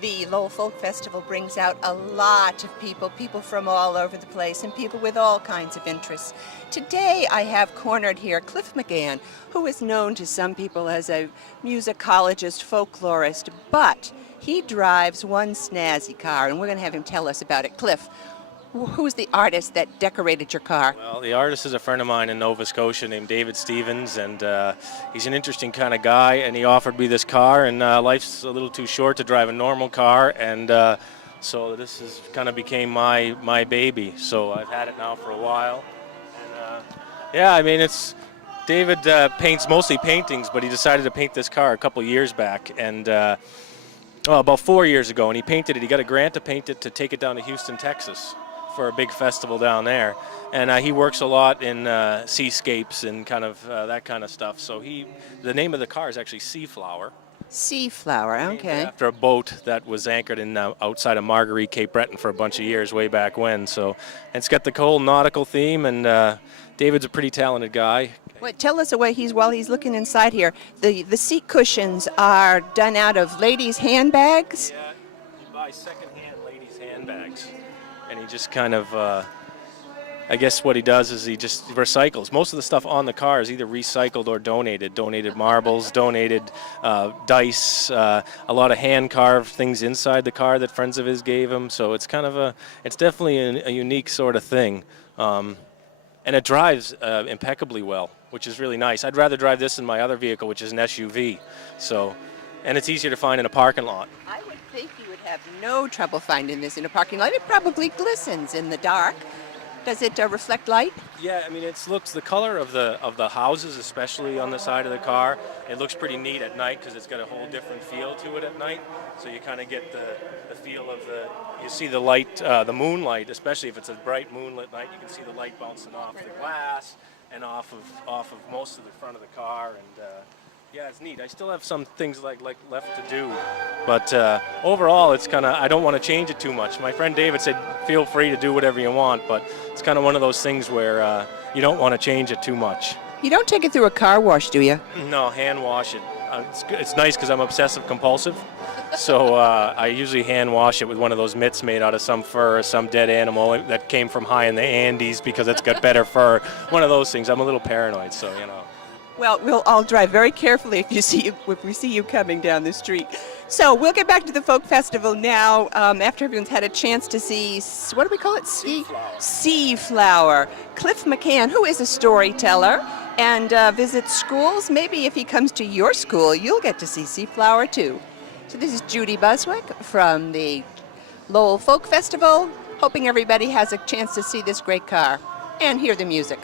The Lowell Folk Festival brings out a lot of people from all over the place, and people with all kinds of interests. Today I have cornered here Cliff McGann, who is known to some people as a musicologist, folklorist, but he drives one snazzy car, and we're going to have him tell us about it. Cliff, who's the artist that decorated your car? Well, the artist is a friend of mine in Nova Scotia named David Stevens, and he's an interesting kind of guy, and he offered me this car, and life's a little too short to drive a normal car, and so this is kind of became my baby. So I've had it now for a while, and yeah, I mean, David paints mostly paintings, but he decided to paint this car a couple years back, and about 4 years ago, and he painted it. He got a grant to paint it to take it down to Houston, Texas, for a big festival down there, and he works a lot in seascapes and kind of that kind of stuff. So the name of the car is actually Seaflower. Seaflower, okay. After a boat that was anchored in outside of Marguerite, Cape Breton for a bunch of years way back when. So and it's got the whole nautical theme, and David's a pretty talented guy. Well, tell us while he's looking inside here. The seat cushions are done out of ladies' handbags. Yeah, you buy secondhand ladies' handbags. And he just kind of, I guess what he does is he just recycles. Most of the stuff on the car is either recycled or donated. Donated marbles, donated dice, a lot of hand-carved things inside the car that friends of his gave him. So it's kind of it's definitely a unique sort of thing. And it drives impeccably well, which is really nice. I'd rather drive this than my other vehicle, which is an SUV. So, and it's easier to find in a parking lot. I would think you would have no trouble finding this in a parking lot. It probably glistens in the dark. Does it reflect light? Yeah, I mean, looks the color of the houses, especially on the side of the car. It looks pretty neat at night because it's got a whole different feel to it at night. So you kind of get the feel of you see the light, the moonlight, especially if it's a bright moonlit night. You can see the light bouncing off the glass and off of most of the front of the car, and yeah, it's neat. I still have some things like left to do, but overall, it's kind of, I don't want to change it too much. My friend David said, feel free to do whatever you want, but it's kind of one of those things where you don't want to change it too much. You don't take it through a car wash, do you? No, hand wash it. It's nice because I'm obsessive compulsive, so I usually hand wash it with one of those mitts made out of some fur or some dead animal that came from high in the Andes because it's got better fur. One of those things. I'm a little paranoid, so you know. Well, we'll all drive very carefully if we see you coming down the street. So we'll get back to the folk festival now after everyone's had a chance to see, what do we call it? Seaflower. Cliff McGann, who is a storyteller and visits schools. Maybe if he comes to your school, you'll get to see Seaflower too. So this is Judy Buswick from the Lowell Folk Festival, hoping everybody has a chance to see this great car and hear the music.